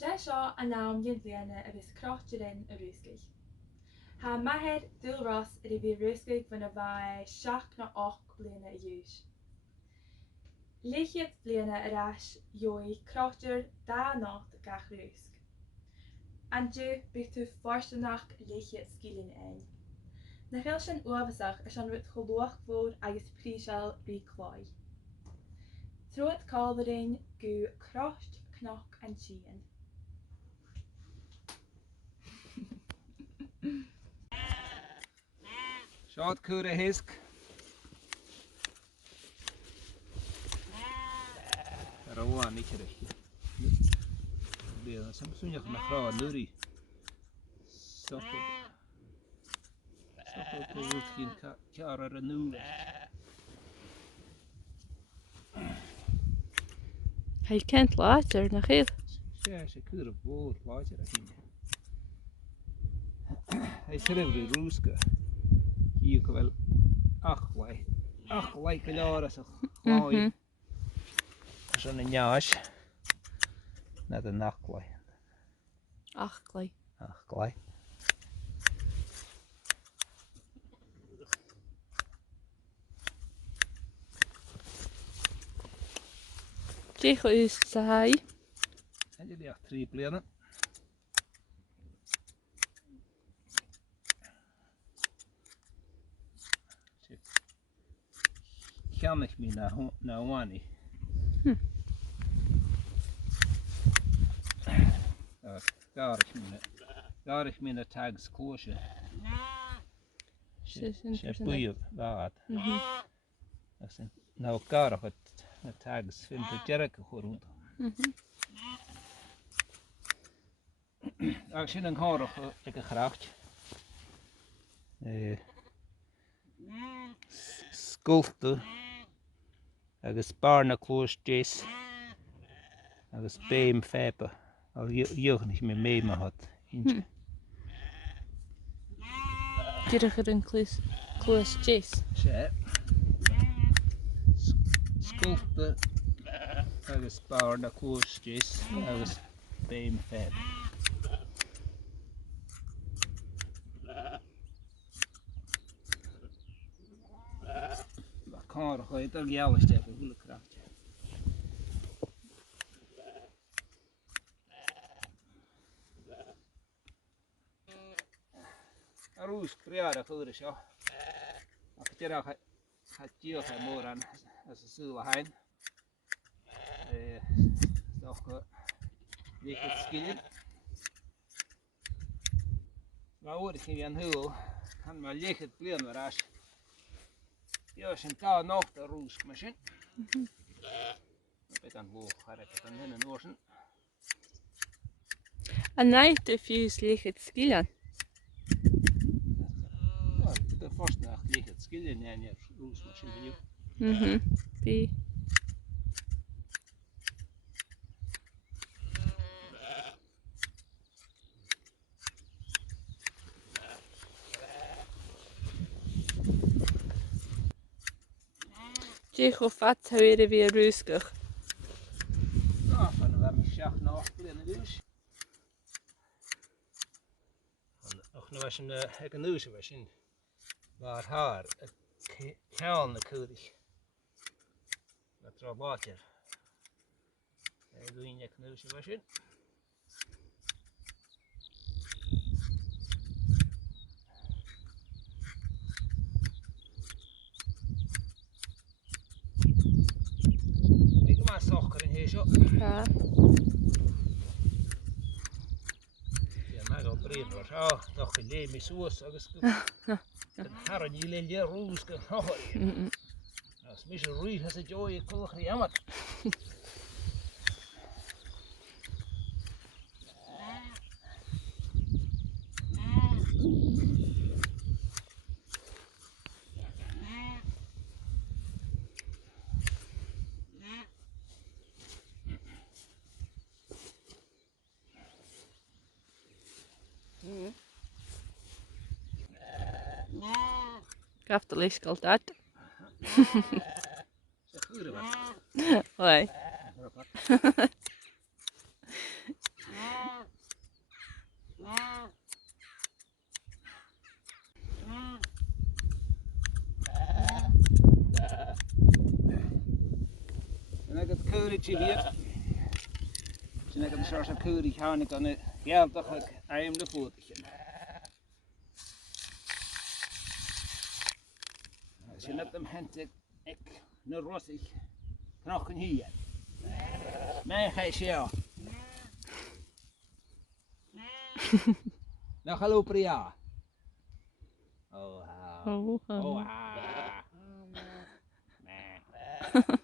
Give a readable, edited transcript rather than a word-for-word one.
Sé seo a nám dhéon bliana a bhís crochtarin a Rusgadh. Tá maithir Dualchas a bhí Rusgadh bhna bhaid 7 nó 8 bliana a dúis. Lichiad bliana arás joi crochtar dá nácht gach Rusg. An dú bhíoh tú Coimhearsnachd lichiad scileann ein. Na ghail sin uabhasach is an rud cholóch mhór agus príseal rí chlói. Tród cáildarin go crocht Cnoc an ceann. Seád cúr a hisc. Ar a bháin ní ceir Bliadhna sam súneach na chrá nuaí. Socha go bhfuil cinn cear ar a núla. Hij kent later nach heel. Sé cúr a bhór láidir a híine. Hij siribhrí Rusgadh. Hí go bhfuil ach lai go leabhar sa chláin. As an na neais na a nachlai. Ach, glai. Ach glai. Tegen us sa hai. En jullie echt 3 bliadhna. Ceannaich mí na bhánaí. Gàidhlig mí na tags cóise. Sé buíomh lád. Ná gàidhlig na tags finta dearach a chórúnta. Agus sin an chárach ag a chracht. Sgeulachdan agus barna clós dés agus béim fépa a dheochanich mé méime hat inse. Dirach er een kloos jes. Sé. Sgeulachdan agus barna clós dés agus béim fépa. Comharrachadh eadar-ghinealachdas go bhfuil craft. Arús Briathrachas seo. Ach dearach díoch mór an as a Sgeulachdan. Doch go lichiad scileann. Má uair sin an thuúil han má lichiad bliana arás. Ja, sin tá nácht a rúsk me sin. Bet an bhóg charach an hin an orsin. A night if you slecht het skillen. De forsnacht lichiad scileann en je rúsk me sin biniu. Bí. Dig of wat weer weer rustig. Ja, van we hebben 7 nacht in de huis. Och nu was een huis was in waar haar ceann na cúrich. Dat tra water. Dhuinn een huis was in. Sochar in héisio. Ja. Ja, mag al Briathrachas. Doch in léimi suas agus go. Har an ílein le rús go háir. As mis a rí has a joy colch ri amat. Gaf de licht altijd. Zeg goede wat. Hoi. Sinna go cúirití bhíad. Sinna go seir a cúirí cheannig an ghealtach ag aim le fúdachin. Sinna am hentig ag na Rosaich Cnoc an hían. Mé cha seo. Na chalú Bria. Oh ha. Oh, Oh ha. Meh.